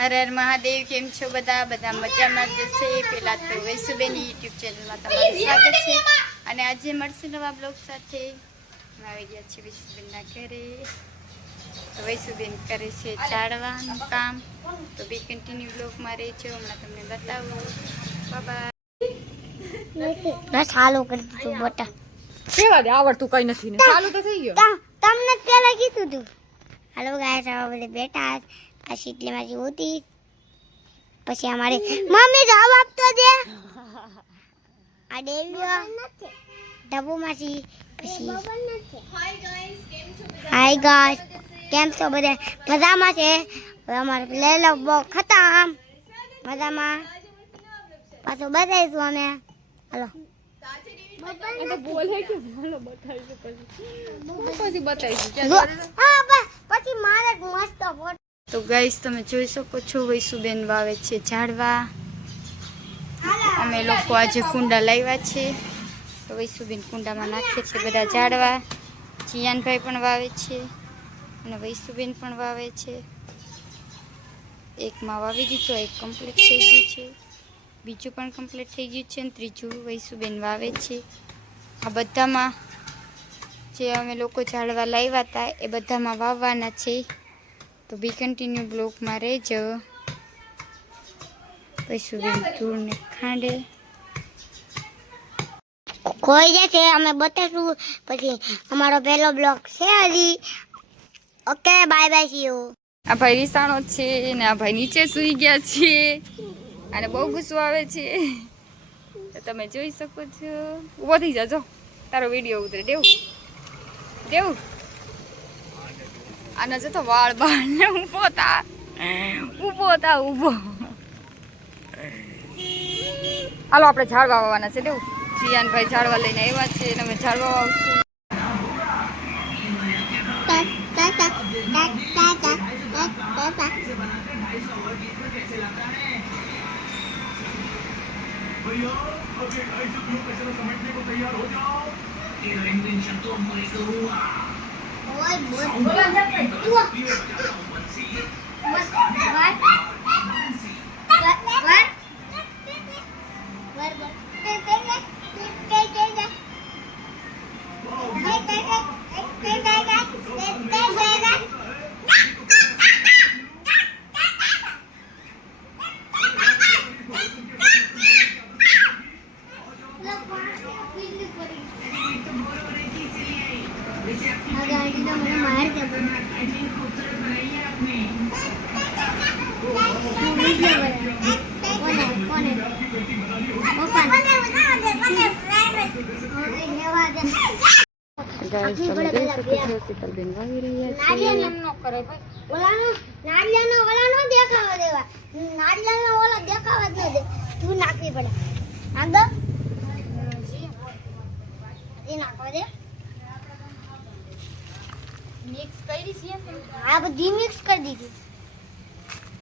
હર હર મહાદેવ કેમ છો બધા? બધા મજામાં જશે પહેલાં પેલા તો વૈસુબેન યુટ્યુબ ચેનલમાં તમારું સ્વાગત છે. અને આજે મળશે નવા બ્લોગ સાથે. આવી ગયા છીએ વૈસુબેનના ઘરે. તો વૈસુબેન કરે છે ચાળવાનું કામ. તો બી કન્ટિન્યુ બ્લોગમાં રહેજો. હમણાં તમને બતાવું. બાબા બસ ચાલુ કરી દીધું બોટા. કેવા દે? આવડતું કઈ નથી ને. ચાલુ તો થઈ ગયો. તમને પેલા કીધું તું. હાલો ગાય આવા બધા બેઠા આ શીતલીમાંથી ઉતી. પછી અમારે મમ્મી જવાબ આપતો દે. આ દેવ્યો ડબ્બુમાંથી પછી હાય ગાઈસ કેમ છો બધા? મજામાં છે? હવે અમારે લઈ લો બહુ ખતમ. મજામાં? પાછું બતાવીશું અમે. હાલો. પછી. મારે મસ્ત ફોટો તો ગાઈસ તમે જોઈ શકો છો વૈસુબેન વાવે છે ઝાડવા. અમે લોકો આજે કુંડા લાવ્યા છે. તો વૈસુબેન કુંડામાં નાખીએ છીએ બધા ઝાડવા. ચિયાનભાઈ પણ વાવે છે અને વૈસુબેન પણ વાવે છે. એકમાં વાવી દીધું, એક કમ્પ્લીટ થઈ ગયું છે. બીજું પણ કમ્પ્લીટ થઈ ગયું છે અને ત્રીજું વૈસુબેન વાવે છે. આ બધામાં જે અમે લોકો ઝાડવા લાવ્યા હતા એ બધામાં વાવવાના છે. તો બી કન્ટિન્યુ બ્લોકમાં રહેજો. પછી ધૂળને ખાંડે. ખોઈ જશે અમે બતાવીશું પછી અમારો પહેલો બ્લોગ છે હજી. Okay bye bye see you આ ભાઈ રીસાણો છે ને આ ભાઈ નીચે સૂઈ ગયા છે. અને બહુ ગુસ્સો આવે છે. તમે જોઈ શકો છો. ઊભો થઈ જાજો. તારો વીડિયો ઉતરે. દેવું. દેવું. આના તો વાળ બાળ ને ઊભો તા ઊભો તા ઊભો. હાલો આપણે ઝાડવા વાવવાના છે દેવું. જીયાનભાઈ ઝાડવા લઈને આવ્યા છે અને અમે ઝાડવા વાવશું Thank you. ગાઈસ તમે જોઈ શકો દેખાવા દેવા નાળિયાનો ઓલો દેખાવા જ દે. તું નાખવી પડે. નાખ એ નાખવા દે. મિક્સ કરી છે આ બધી મિક્સ કરી દીધી.